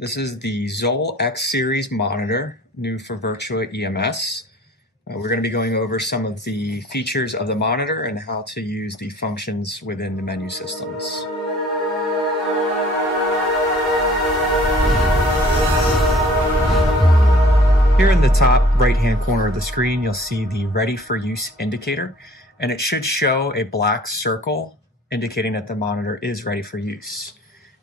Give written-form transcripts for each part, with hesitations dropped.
This is the Zoll X Series monitor, new for Virtua EMS. We're going to be going over some of the features of the monitor and how to use the functions within the menu systems. Here in the top right-hand corner of the screen, you'll see the Ready for Use indicator, and it should show a black circle indicating that the monitor is ready for use.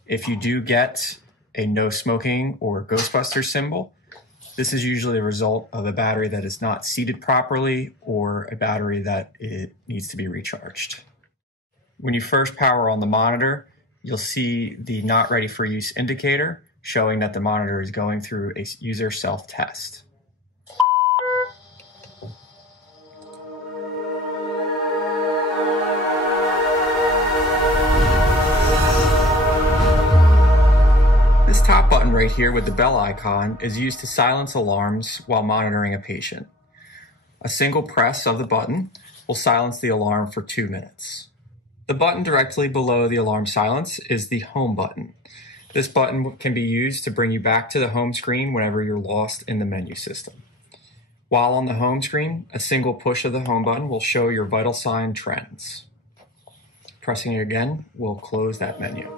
If you do get a no smoking or Ghostbuster symbol, this is usually a result of a battery that is not seated properly or a battery that it needs to be recharged. When you first power on the monitor, you'll see the not ready for use indicator showing that the monitor is going through a user self-test. This top button right here with the bell icon is used to silence alarms while monitoring a patient. A single press of the button will silence the alarm for 2 minutes. The button directly below the alarm silence is the home button. This button can be used to bring you back to the home screen whenever you're lost in the menu system. While on the home screen, a single push of the home button will show your vital sign trends. Pressing it again will close that menu.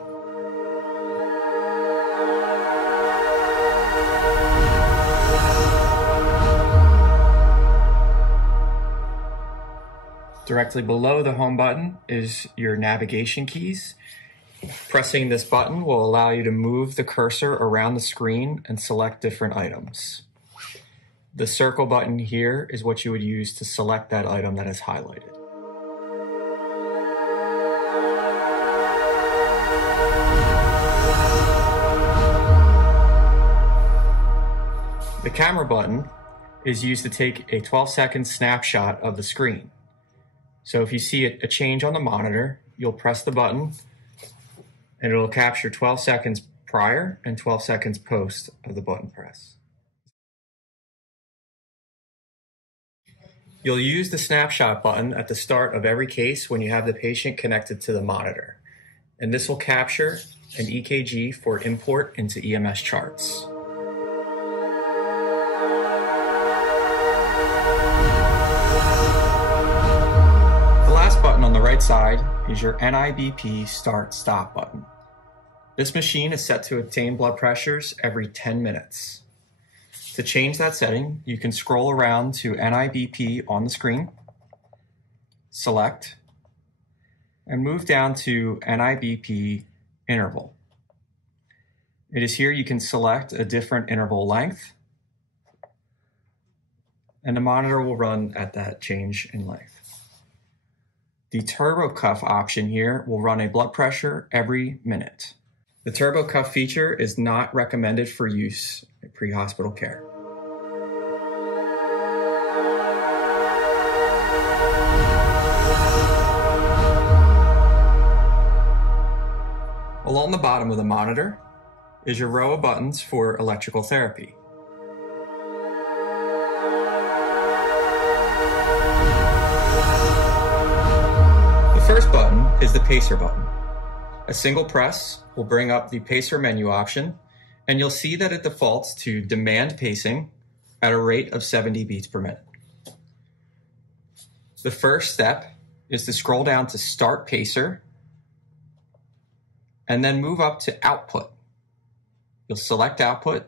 Directly below the home button is your navigation keys. Pressing this button will allow you to move the cursor around the screen and select different items. The circle button here is what you would use to select that item that is highlighted. The camera button is used to take a 12-second snapshot of the screen. So if you see a change on the monitor, you'll press the button and it'll capture 12 seconds prior and 12 seconds post of the button press. You'll use the snapshot button at the start of every case when you have the patient connected to the monitor. And this will capture an EKG for import into EMS charts. Button on the right side is your NIBP start-stop button. This machine is set to attain blood pressures every 10 minutes. To change that setting, you can scroll around to NIBP on the screen, select, and move down to NIBP interval. It is here you can select a different interval length, and the monitor will run at that change in length. The turbo cuff option here will run a blood pressure every minute. The turbo cuff feature is not recommended for use in pre-hospital care. Along the bottom of the monitor is your row of buttons for electrical therapy. The first button is the pacer button. A single press will bring up the pacer menu option, and you'll see that it defaults to demand pacing at a rate of 70 beats per minute. The first step is to scroll down to Start Pacer, and then move up to Output. You'll select Output,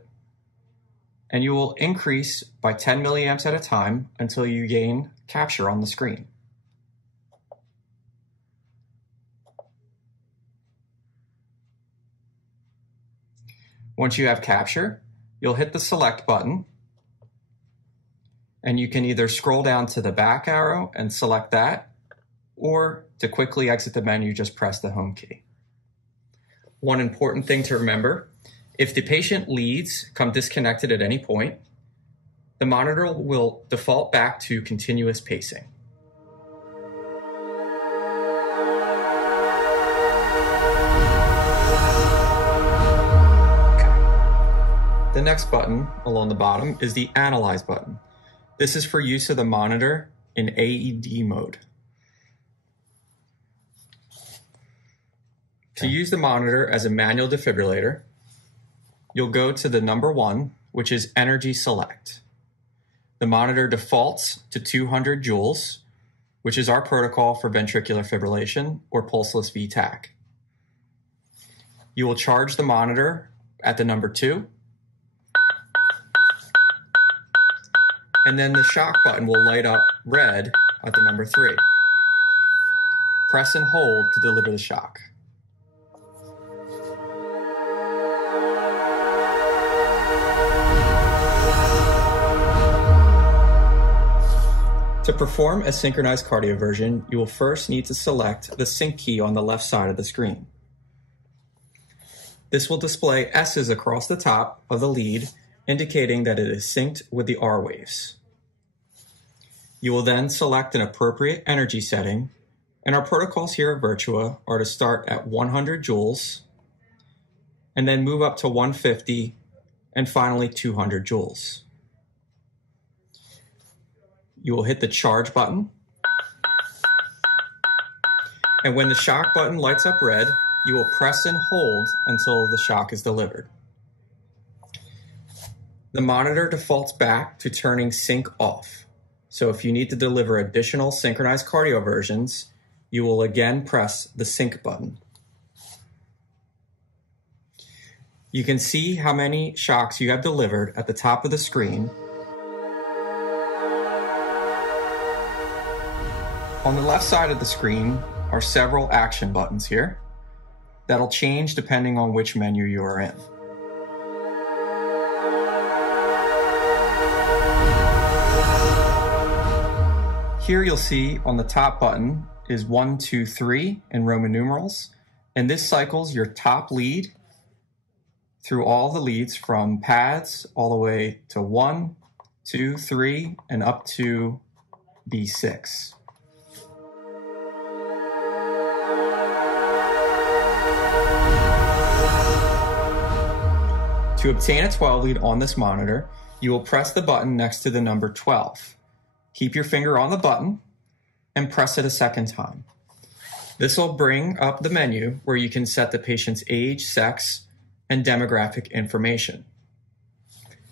and you will increase by 10 milliamps at a time until you gain capture on the screen. Once you have capture, you'll hit the select button, and you can either scroll down to the back arrow and select that, or to quickly exit the menu, just press the home key. One important thing to remember, if the patient leads come disconnected at any point, the monitor will default back to continuous pacing. The next button along the bottom is the Analyze button. This is for use of the monitor in AED mode. To use the monitor as a manual defibrillator, you'll go to the number 1, which is Energy Select. The monitor defaults to 200 joules, which is our protocol for ventricular fibrillation or pulseless VTAC. You will charge the monitor at the number 2, and then the shock button will light up red at the number 3. Press and hold to deliver the shock. To perform a synchronized cardioversion, you will first need to select the sync key on the left side of the screen. This will display S's across the top of the lead, indicating that it is synced with the R waves. You will then select an appropriate energy setting, and our protocols here at Virtua are to start at 100 joules, and then move up to 150, and finally 200 joules. You will hit the charge button, and when the shock button lights up red, you will press and hold until the shock is delivered. The monitor defaults back to turning sync off, so if you need to deliver additional synchronized cardioversions, you will again press the sync button. You can see how many shocks you have delivered at the top of the screen. On the left side of the screen are several action buttons here that'll change depending on which menu you are in. Here you'll see on the top button is 1, 2, 3 in Roman numerals, and this cycles your top lead through all the leads from pads all the way to 1, 2, 3, and up to B6. To obtain a 12 lead on this monitor, you will press the button next to the number 12. Keep your finger on the button and press it a second time. This will bring up the menu where you can set the patient's age, sex, and demographic information.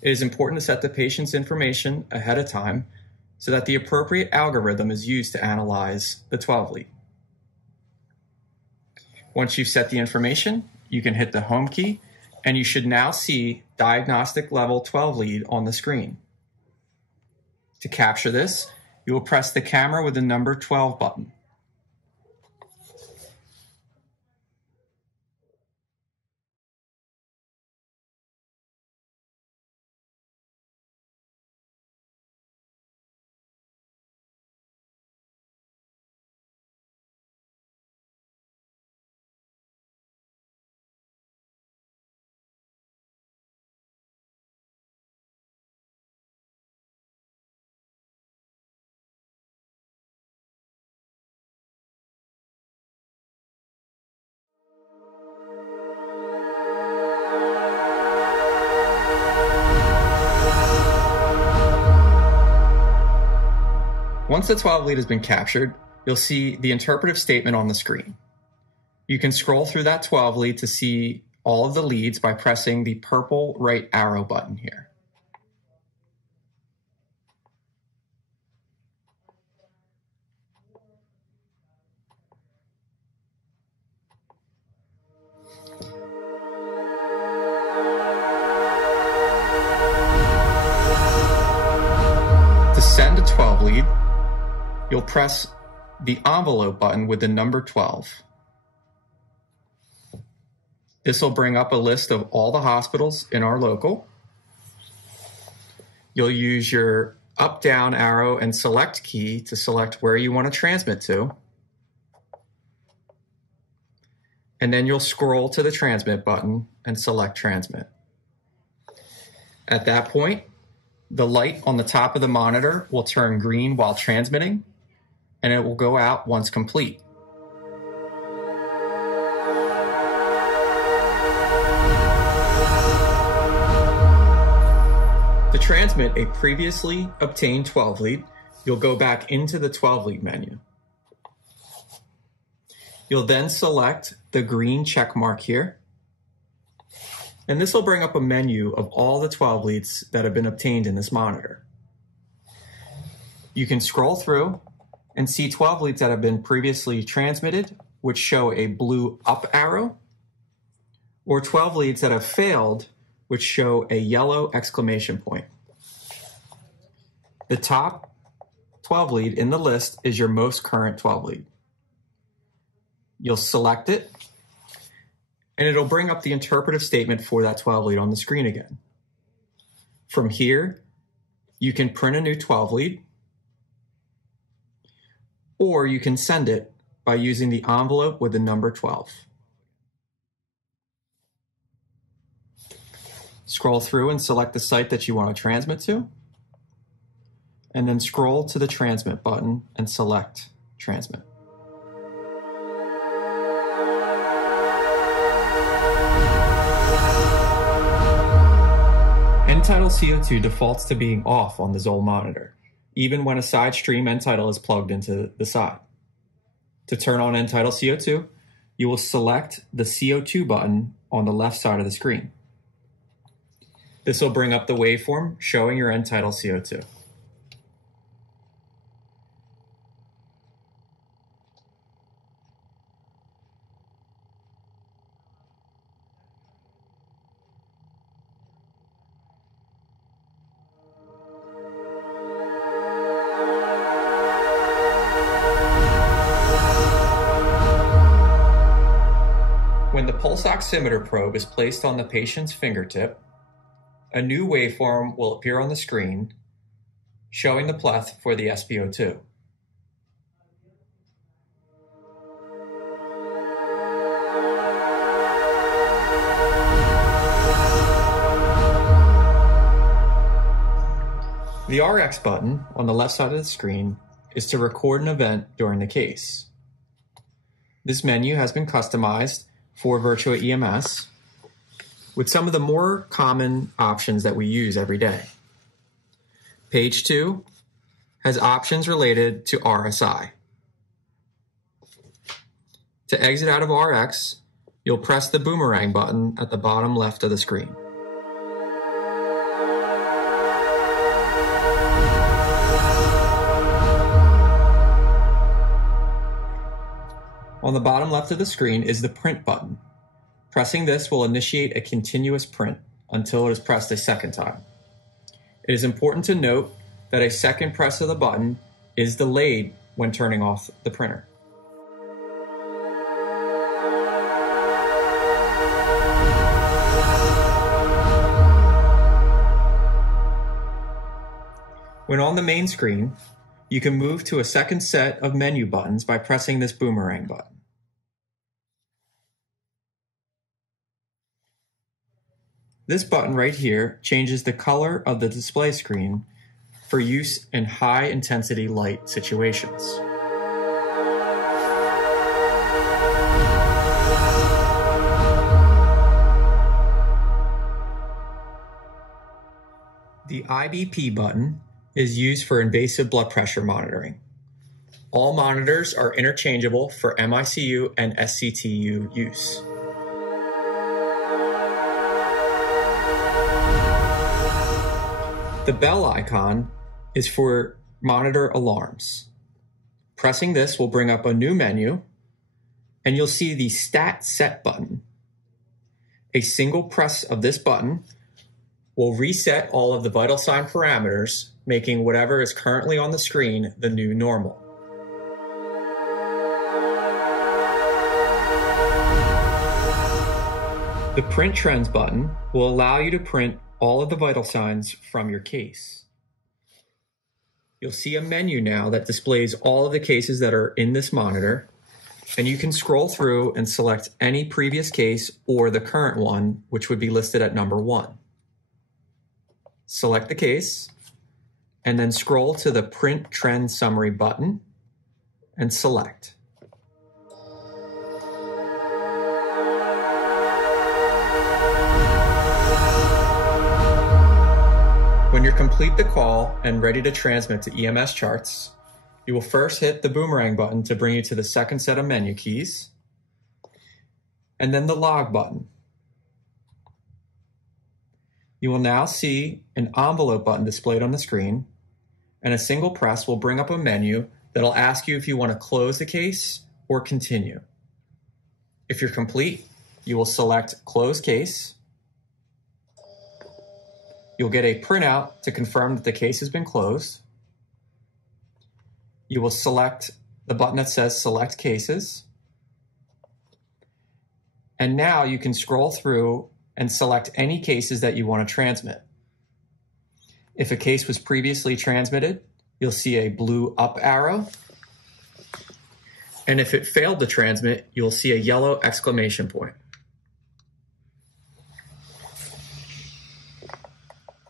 It is important to set the patient's information ahead of time so that the appropriate algorithm is used to analyze the 12 lead. Once you've set the information, you can hit the home key, and you should now see diagnostic level 12 lead on the screen. To capture this, you will press the camera with the number 12 button. Once the 12 lead has been captured, you'll see the interpretive statement on the screen. You can scroll through that 12 lead to see all of the leads by pressing the purple right arrow button here. To send a 12 lead, you'll press the envelope button with the number 12. This will bring up a list of all the hospitals in our local. You'll use your up-down arrow and select key to select where you want to transmit to. And then you'll scroll to the transmit button and select transmit. At that point, the light on the top of the monitor will turn green while transmitting, and it will go out once complete. To transmit a previously obtained 12 lead, you'll go back into the 12 lead menu. You'll then select the green check mark here, And this will bring up a menu of all the 12 leads that have been obtained in this monitor. You can scroll through and see 12 leads that have been previously transmitted, which show a blue up arrow, or 12 leads that have failed, which show a yellow exclamation point. The top 12 lead in the list is your most current 12 lead. You'll select it, and it'll bring up the interpretive statement for that 12 lead on the screen again. From here, you can print a new 12 lead, or you can send it by using the envelope with the number 12. Scroll through and select the site that you want to transmit to, and then scroll to the transmit button and select transmit. End-tidal CO2 defaults to being off on the Zoll monitor, even when a side stream end-tidal is plugged into the side. To turn on end-tidal CO2, you will select the CO2 button on the left side of the screen. This will bring up the waveform showing your end-tidal CO2. When the pulse oximeter probe is placed on the patient's fingertip, a new waveform will appear on the screen showing the pleth for the SPO2. The RX button on the left side of the screen is to record an event during the case. This menu has been customized for Virtua EMS with some of the more common options that we use every day. Page 2 has options related to RSI. To exit out of RX, you'll press the boomerang button at the bottom left of the screen. On the bottom left of the screen is the print button. Pressing this will initiate a continuous print until it is pressed a second time. It is important to note that a second press of the button is delayed when turning off the printer. When on the main screen, you can move to a second set of menu buttons by pressing this boomerang button. This button right here changes the color of the display screen for use in high-intensity light situations. The IBP button is used for invasive blood pressure monitoring. All monitors are interchangeable for MICU and SCTU use. The bell icon is for monitor alarms. Pressing this will bring up a new menu, and you'll see the Stat Set button. A single press of this button will reset all of the vital sign parameters, making whatever is currently on the screen the new normal. The Print Trends button will allow you to print all of the vital signs from your case. You'll see a menu now that displays all of the cases that are in this monitor, and you can scroll through and select any previous case or the current one, which would be listed at number 1. Select the case, and then scroll to the Print Trend Summary button and select. When you complete the call and ready to transmit to EMS charts, you will first hit the boomerang button to bring you to the second set of menu keys, and then the log button. You will now see an envelope button displayed on the screen, and a single press will bring up a menu that'll ask you if you want to close the case or continue. If you're complete, you will select Close Case. You'll get a printout to confirm that the case has been closed. You will select the button that says Select Cases. And now you can scroll through and select any cases that you want to transmit. If a case was previously transmitted, you'll see a blue up arrow. And if it failed to transmit, you'll see a yellow exclamation point.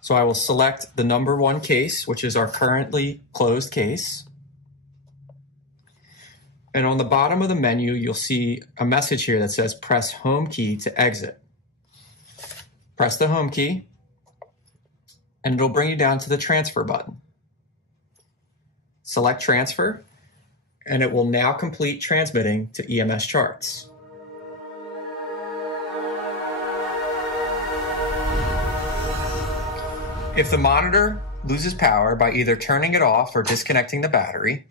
So I will select the number 1 case, which is our currently closed case. And on the bottom of the menu, you'll see a message here that says press home key to exit. Press the home key, and it'll bring you down to the transfer button. Select transfer, and it will now complete transmitting to EMS charts. If the monitor loses power by either turning it off or disconnecting the battery,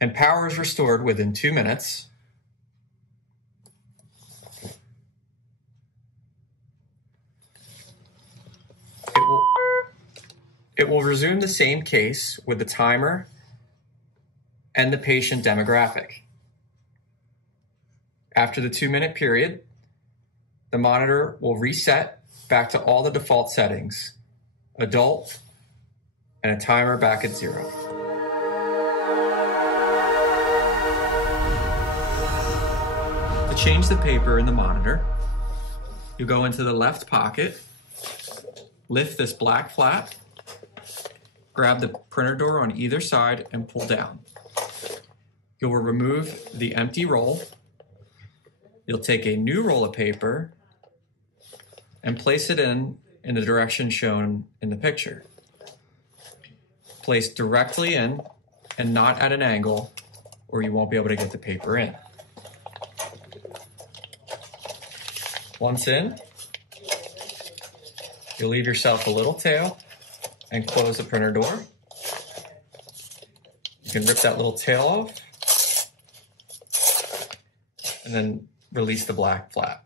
and power is restored within 2 minutes, it will resume the same case with the timer and the patient demographic. After the 2-minute period, the monitor will reset back to all the default settings, adult, and a timer back at 0. To change the paper in the monitor, you go into the left pocket, lift this black flap, grab the printer door on either side and pull down. You will remove the empty roll. You'll take a new roll of paper and place it in the direction shown in the picture. Place directly in and not at an angle, or you won't be able to get the paper in. Once in, you'll leave yourself a little tail and close the printer door. You can rip that little tail off and then release the black flap.